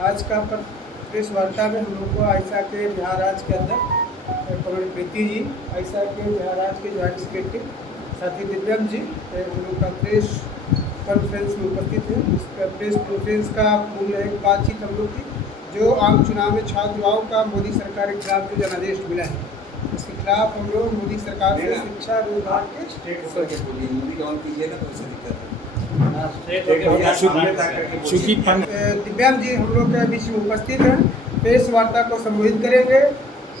आज का प्रेस वार्ता में हम लोग को आयशा के बिहार राज्य के अध्यक्ष कमल प्रीति जी, आयशा के बिहार राज्य के ज्वाइंट सेक्रेटरी साथी दिव्यांग जी हम लोग का प्रेस कॉन्फ्रेंस में उपस्थित है। इस प्रेस कॉन्फ्रेंस का मूल एक बातचीत हम लोग की जो आम चुनाव में छात्र युवाओं का मोदी सरकार के खिलाफ जो जनादेश मिला है, इसके खिलाफ हम लोग मोदी सरकार से शिक्षा विभाग के दिव्यांग जी हम लोग के बीच में उपस्थित हैं, प्रेस वार्ता को संबोधित करेंगे।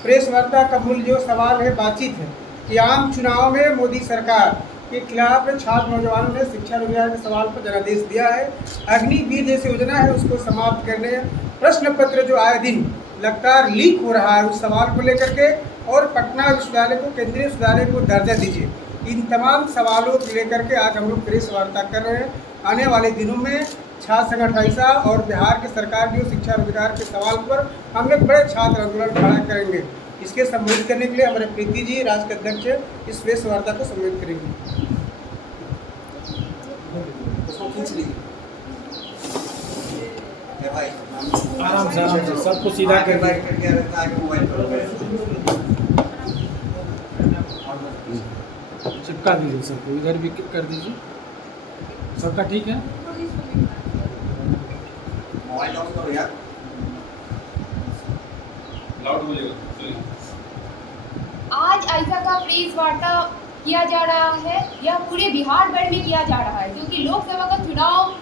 प्रेस वार्ता का मूल जो सवाल है, बातचीत है कि आम चुनाव में मोदी सरकार के खिलाफ छात्र नौजवानों ने शिक्षा विभाग के सवाल पर जनादेश दिया है। अग्निवीर जैसी योजना है उसको समाप्त करने, प्रश्न पत्र जो आए दिन लगातार लीक हो रहा है उस सवाल को लेकर के, और पटना विश्वविद्यालय को केंद्रीय विश्वविद्यालय को दर्जा दीजिए। इन तमाम सवालों को लेकर के आज हम लोग प्रेस वार्ता कर रहे हैं। आने वाले दिनों में छात्र संगठन आयशा और बिहार की सरकार की शिक्षा रोजगार के सवाल पर हम लोग बड़े छात्र आंदोलन खड़ा करेंगे। इसके संबोधित करने के लिए हमारे प्रीति जी राज्य के अध्यक्ष इस प्रेस वार्ता को संबोधित करेंगे। आराम से सबको सीधा कर चिपका दीजिए, सबको इधर भी कर दीजिए। सबका ठीक है? मोबाइल ऑन करो यार, लाउड बोलिएगा। आज आयशा का प्रेस वार्ता किया जा रहा है, यह पूरे बिहार भर में किया जा रहा है क्योंकि लोकसभा का चुनाव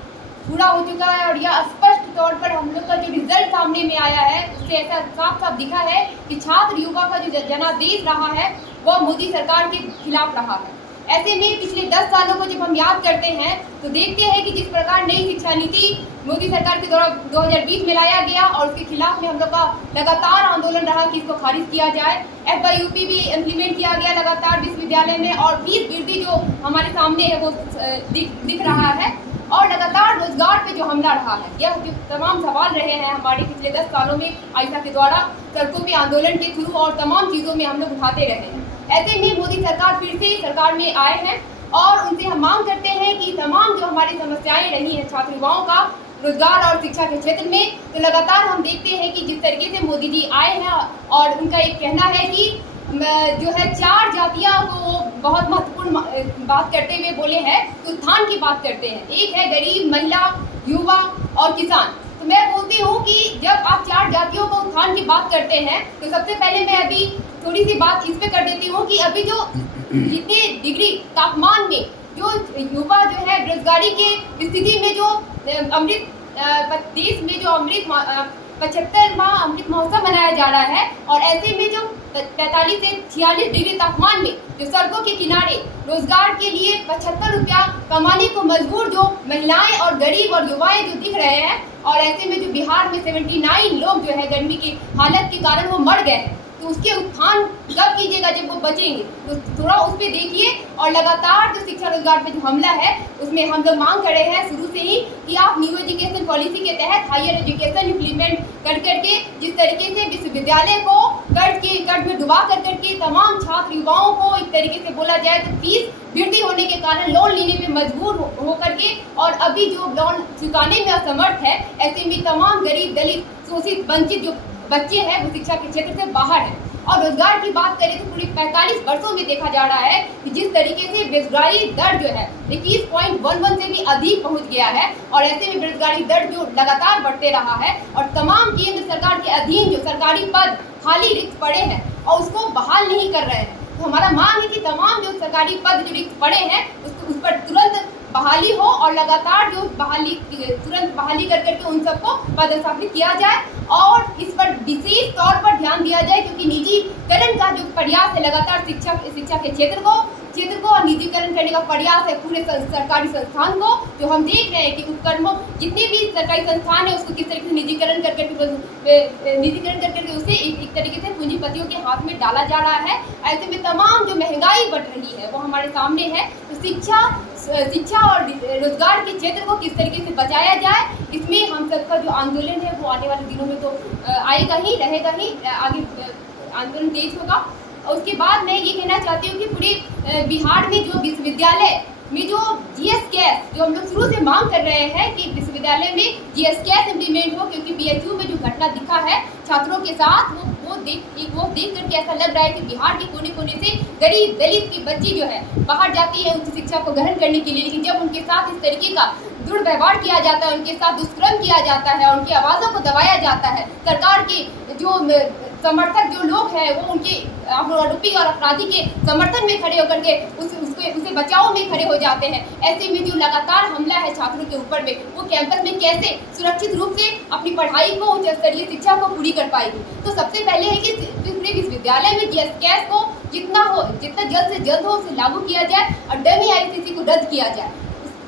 पूरा हो चुका है और यह स्पष्ट तौर पर हम लोग का जो रिजल्ट सामने में आया है उससे ऐसा साफ साफ दिखा है कि छात्र युवा का जो जनादेश रहा है वह मोदी सरकार के खिलाफ रहा है। ऐसे में पिछले 10 सालों को जब हम याद करते हैं तो देखते हैं कि जिस प्रकार नई शिक्षा नीति मोदी सरकार के द्वारा 2020 में लाया गया और उसके खिलाफ में हम लोग का लगातार आंदोलन रहा कि इसको खारिज किया जाए। FYUP भी इम्प्लीमेंट किया गया लगातार विश्वविद्यालय में, और 20 वृद्धि जो हमारे सामने है वो दिख रहा है, और लगातार रोजगार पे जो हमला रहा है। यह जो तमाम सवाल रहे हैं हमारे पिछले 10 सालों में आयशा के द्वारा सड़कों पे आंदोलन के थ्रू और तमाम चीज़ों में हम लोग उठाते रहे हैं। ऐसे में मोदी सरकार फिर से सरकार में आए हैं और उनसे हम मांग करते हैं कि तमाम जो हमारी समस्याएं रही हैं छात्र युवाओं का रोजगार और शिक्षा के क्षेत्र में, तो लगातार हम देखते हैं कि जिस तरीके से मोदी जी आए हैं और उनका एक कहना है कि जो है 4 जातियों को वो बहुत महत्वपूर्ण बात करते हुए बोले हैं, तो उत्थान की बात करते हैं। एक है गरीब, महिला, युवा और किसान। तो मैं बोलती हूँ कि जब आप 4 जातियों को उत्थान की बात करते हैं तो सबसे पहले मैं अभी थोड़ी सी बात इस पे कर देती हूँ कि अभी जो जितने डिग्री तापमान में जो युवा जो है बेरोजगारी के स्थिति में जो देश में जो 75वां अमृत महोत्सव मनाया जा रहा है, और ऐसे में जो 45 से 46 डिग्री तापमान में जो सड़कों के किनारे रोजगार के लिए 75 रुपया कमाने को मजबूर जो महिलाएं और गरीब और युवाएं जो दिख रहे हैं, और ऐसे में जो बिहार में 79 लोग जो है गर्मी की हालत के कारण वो मर गए हैं, तो उसके उत्थान कब कीजिएगा जब वो बचेंगे? तो थोड़ा उस पर देखिए। और लगातार जो शिक्षा रोजगार पे जो हमला है उसमें हम लोग मांग कर रहे हैं शुरू से ही कि आप न्यू एजुकेशन पॉलिसी के तहत हायर एजुकेशन इम्प्लीमेंट करके जिस तरीके से विश्वविद्यालय को कर्ज में डुबा करके तमाम छात्र युवाओं को एक तरीके से बोला जाए तो फीस वृद्धि होने के कारण लोन लेने पे मजबूर होकर के, और अभी जो लोन चुकाने में असमर्थ है, ऐसे में तमाम गरीब, दलित, शोषित, वंचित जो बच्चे हैं वो शिक्षा के क्षेत्र से बाहर हैं। और रोजगार की बात करें तो पूरे 45 वर्षों में देखा जा रहा है कि जिस तरीके से बेरोजगारी दर जो है 21.11 से भी अधिक पहुंच गया है, और ऐसे में बेरोजगारी दर जो लगातार बढ़ते रहा है, और तमाम केंद्र सरकार के अधीन जो सरकारी पद खाली रिक्त पड़े हैं और उसको बहाल नहीं कर रहे हैं। तो हमारा मांग है कि तमाम जो सरकारी पद जो रिक्त पड़े हैं उस पर तुरंत बहाली हो, और लगातार जो तुरंत बहाली करके उन सबको पदस्थापित किया जाए, और इस पर विशेष तौर पर ध्यान दिया जाए क्योंकि निजीकरण का जो प्रयास है लगातार शिक्षा के क्षेत्र को निजीकरण करने का प्रयास है पूरे सरकारी संस्थान को, जो हम देख रहे हैं कि उपक्रमों जितने भी सरकारी संस्थान है उसको किस तरीके से निजीकरण करके उसे एक तरीके से पूंजीपतियों के हाथ में डाला जा रहा है। ऐसे में तमाम जो महंगाई बढ़ रही है वो हमारे सामने है। तो शिक्षा और रोजगार के क्षेत्र को किस तरीके से बचाया जाए, इसमें हम सबका जो आंदोलन है वो आने वाले दिनों में तो आएगा ही, रहेगा ही, आगे आंदोलन तेज होगा। और उसके बाद मैं ये कहना चाहती हूँ कि पूरे बिहार में जो विश्वविद्यालय में जो GS कैश जो हम लोग शुरू से मांग कर रहे हैं कि विश्वविद्यालय में GS कैश इम्प्लीमेंट हो, क्योंकि BHU घटना दिखा है छात्रों के साथ, वो देख करके ऐसा लग रहा है कि बिहार के कोने कोने से गरीब दलित की बच्ची जो है बाहर जाती है उच्च शिक्षा को ग्रहण करने के लिए, लेकिन जब उनके साथ इस तरीके का दुर्व्यवहार किया जाता है, उनके साथ दुष्कर्म किया जाता है, उनकी आवाज़ों को दबाया जाता है, सरकार के जो समर्थक जो लोग हैं वो उनके आरोपी और अपराधी के समर्थन में खड़े होकर के उसे बचाव में खड़े हो जाते हैं। ऐसे में जो लगातार हमला है छात्रों के ऊपर में, वो कैंपस में कैसे सुरक्षित रूप से अपनी पढ़ाई को, उच्च स्तरीय शिक्षा को पूरी कर पाएगी। तो सबसे पहले है कि पूरे विश्वविद्यालय में गैस को जितना जल्द से जल्द हो उसे लागू किया जाए और डमी ICC को रद्द किया जाए।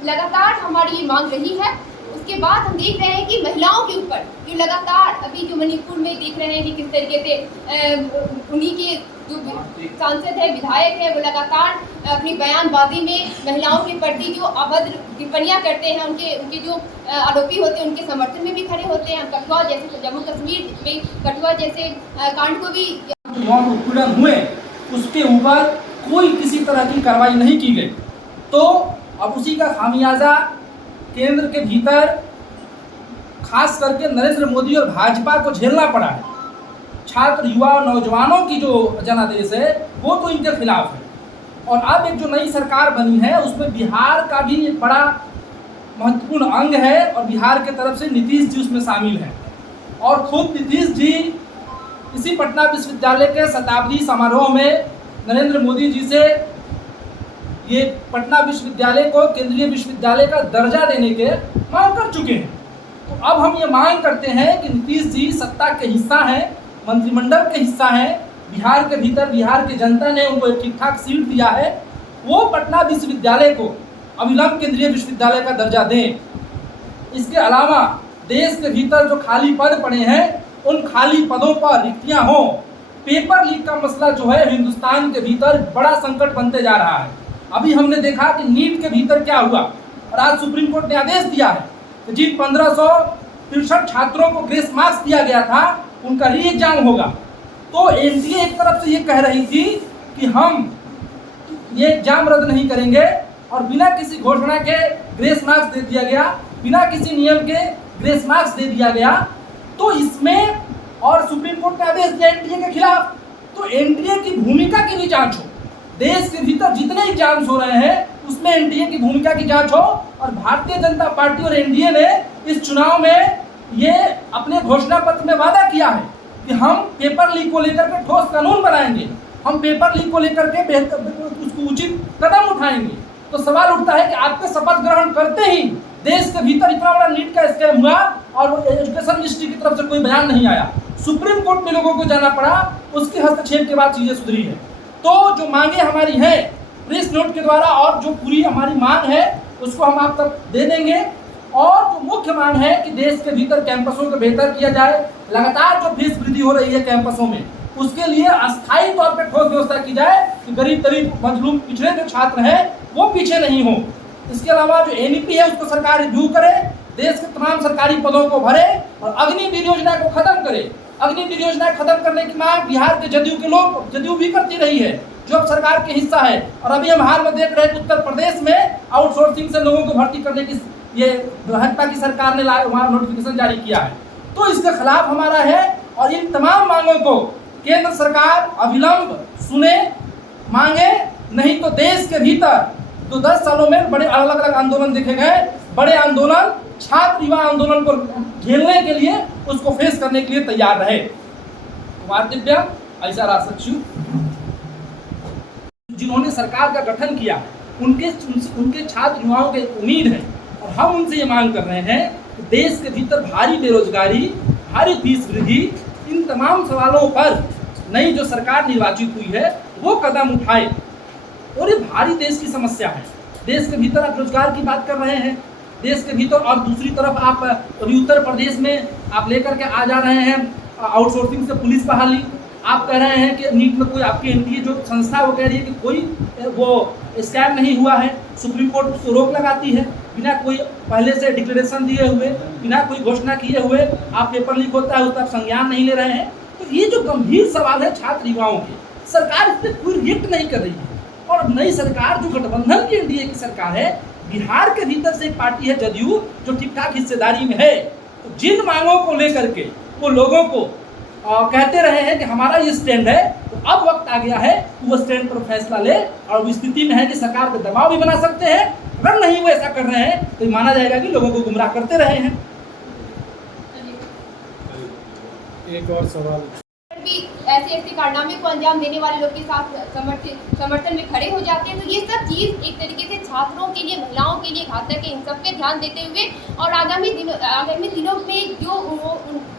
लगातार हमारी ये मांग रही है। उसके बाद हम देख रहे हैं कि महिलाओं के ऊपर जो लगातार अभी जो मणिपुर में देख रहे हैं कि किस तरीके से उन्हीं के जो सांसद है, विधायक है, वो लगातार अपनी बयानबाजी में महिलाओं के प्रति जो अभद्र टिप्पणियां करते हैं, उनके जो आरोपी होते हैं उनके समर्थन में भी खड़े होते हैं। कठुआ जैसे जम्मू कश्मीर में कठुआ जैसे कांड को भी वहाँ उत्पीड़न हुए उसके ऊपर कोई किसी तरह की कार्रवाई नहीं की गई, तो अब उसी का खामियाजा केंद्र के भीतर खास करके नरेंद्र मोदी और भाजपा को झेलना पड़ा है। छात्र, युवा और नौजवानों की जो जनादेश है वो तो इनके खिलाफ है, और अब एक जो नई सरकार बनी है उसमें बिहार का भी एक बड़ा महत्वपूर्ण अंग है, और बिहार के तरफ से नीतीश जी उसमें शामिल हैं। और खुद नीतीश जी इसी पटना विश्वविद्यालय के शताब्दी समारोह में नरेंद्र मोदी जी से ये पटना विश्वविद्यालय को केंद्रीय विश्वविद्यालय का दर्जा देने के मांग कर चुके हैं। तो अब हम ये मांग करते हैं कि नीतीश जी सत्ता के हिस्सा हैं, मंत्रिमंडल के हिस्सा हैं, बिहार के भीतर बिहार की जनता ने उनको एक ठीक ठाक सीट दिया है, वो पटना विश्वविद्यालय को अविलंब केंद्रीय विश्वविद्यालय का दर्जा दें। इसके अलावा देश के भीतर जो खाली पद पड़े हैं उन खाली पदों पर रिक्तियां हों। पेपर लीक का मसला जो है हिंदुस्तान के भीतर बड़ा संकट बनते जा रहा है। अभी हमने देखा कि नीट के भीतर क्या हुआ, और आज सुप्रीम कोर्ट ने आदेश दिया है कि जिन 1563 छात्रों को ग्रेस मार्क्स दिया गया था उनका री एग्जाम होगा। तो एनटीए एक तरफ से ये कह रही थी कि हम ये एग्जाम रद्द नहीं करेंगे, और बिना किसी घोषणा के ग्रेस मार्क्स दे दिया गया, बिना किसी नियम के ग्रेस मार्क्स दे दिया गया। तो इसमें और सुप्रीम कोर्ट ने आदेश दिया एनटीए के खिलाफ, तो एनटीए की भूमिका की भी जांच हो। देश के भीतर जितने एग्जाम्स हो रहे हैं उसमें एनडीए की भूमिका की जांच हो, और भारतीय जनता पार्टी और एनडीए ने इस चुनाव में ये अपने घोषणा पत्र में वादा किया है कि हम पेपर लीक को लेकर के ठोस कानून बनाएंगे, हम पेपर लीक को लेकर के बेहतर उसको उचित कदम उठाएंगे। तो सवाल उठता है कि आपके शपथ ग्रहण करते ही देश के भीतर इतना बड़ा नीट का स्कैम हुआ और एजुकेशन मिनिस्ट्री की तरफ से कोई बयान नहीं आया, सुप्रीम कोर्ट में लोगों को जाना पड़ा, उसके हस्तक्षेप के बाद चीजें सुधरी है। तो जो मांगे हमारी हैं प्रेस नोट के द्वारा, और जो पूरी हमारी मांग है उसको हम आप तक दे देंगे। और जो मुख्य मांग है कि देश के भीतर कैंपसों को बेहतर किया जाए, लगातार जो फीस वृद्धि हो रही है कैंपसों में उसके लिए अस्थायी तौर पर ठोस व्यवस्था की जाए कि गरीब दलित मजलूम पिछड़े जो छात्र हैं वो पीछे नहीं हो। इसके अलावा जो एनईपी है उसको सरकार रिव्यू करे, देश के तमाम सरकारी पदों को भरे और अग्निवीर योजना को खत्म करे। अग्निवीर योजना खत्म करने की मांग बिहार के जदयू के लोग जदयू भी करती रही है, जो अब सरकार के हिस्सा है। और अभी हम हाल में देख रहे हैं कि उत्तर प्रदेश में आउटसोर्सिंग से लोगों को भर्ती करने की ये भाजपा की सरकार ने वहाँ नोटिफिकेशन जारी किया है। तो इसके खिलाफ हमारा है, और इन तमाम मांगों को केंद्र सरकार अविलंब सुने, मांगे, नहीं तो देश के भीतर जो 10 सालों में बड़े अलग अलग आंदोलन देखे गए, बड़े आंदोलन छात्र युवा आंदोलन को झेलने के लिए, उसको फेस करने के लिए तैयार रहे। कुमार दिव्या, ऐसा राष्ट्रीय जिन्होंने सरकार का गठन किया उनके छात्र युवाओं की उम्मीद है, और हम उनसे ये मांग कर रहे हैं कि देश के भीतर भारी बेरोजगारी, भारी फीस वृद्धि, इन तमाम सवालों पर नई जो सरकार निर्वाचित हुई है वो कदम उठाए। और ये भारी देश की समस्या है। देश के भीतर आप रोजगार की बात कर रहे हैं, देश के भीतर, और दूसरी तरफ आप अभी उत्तर प्रदेश में आप लेकर के आ जा रहे हैं आउटसोर्सिंग से पुलिस बहाली। आप कह रहे हैं कि नीट में कोई आपकी एनटीए जो संस्था वो कह रही है कि कोई वो स्कैम नहीं हुआ है, सुप्रीम कोर्ट उसको रोक लगाती है बिना कोई पहले से डिक्लेरेशन दिए हुए, बिना कोई घोषणा किए हुए। आप पेपर लीक होता है उसका आप संज्ञान नहीं ले रहे हैं। तो ये जो गंभीर सवाल है छात्र युवाओं के, सरकार इस पर कोई रिएक्ट नहीं कर रही है। और नई सरकार जो गठबंधन की एनडीए की सरकार है, बिहार के भीतर से एक पार्टी है जदयू जो ठीक ठाक हिस्सेदारी में है। तो जिन मांगों को लेकर के वो लोगों को कहते रहे हैं कि हमारा ये स्टैंड है, तो अब वक्त आ गया है कि वो स्टैंड पर फैसला ले, और वो स्थिति में है कि सरकार पर दबाव भी बना सकते हैं। अगर नहीं वो ऐसा कर रहे हैं तो ये माना जाएगा कि लोगों को गुमराह करते रहे हैं। एक और सवाल। भी ऐसे ऐसे कारनामे को अंजाम देने वाले लोग के साथ समर्थन में खड़े हो जाते हैं, तो ये सब चीज़ एक तरीके से छात्रों के लिए, महिलाओं के लिए घातक है। इन सब पे ध्यान देते हुए और आगामी दिनों में जो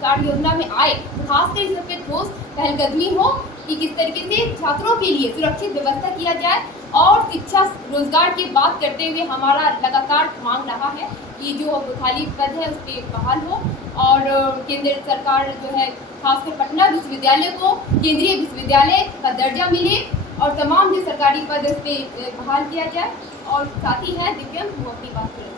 कार्य योजना में आए, तो खासकर इस सब पे ठोस पहलकदमी हो कि किस तरीके से छात्रों के लिए सुरक्षित व्यवस्था किया जाए। और शिक्षा रोजगार की बात करते हुए हमारा लगातार मांग रहा है कि जो खाली पद है उस पर बहाल हो, और केंद्र सरकार जो है खासकर पटना विश्वविद्यालय को केंद्रीय विश्वविद्यालय का दर्जा मिले, और तमाम जो सरकारी पद उस पर बहाल किया जाए। और साथ ही है दिव्यांग, वो अपनी बात करें।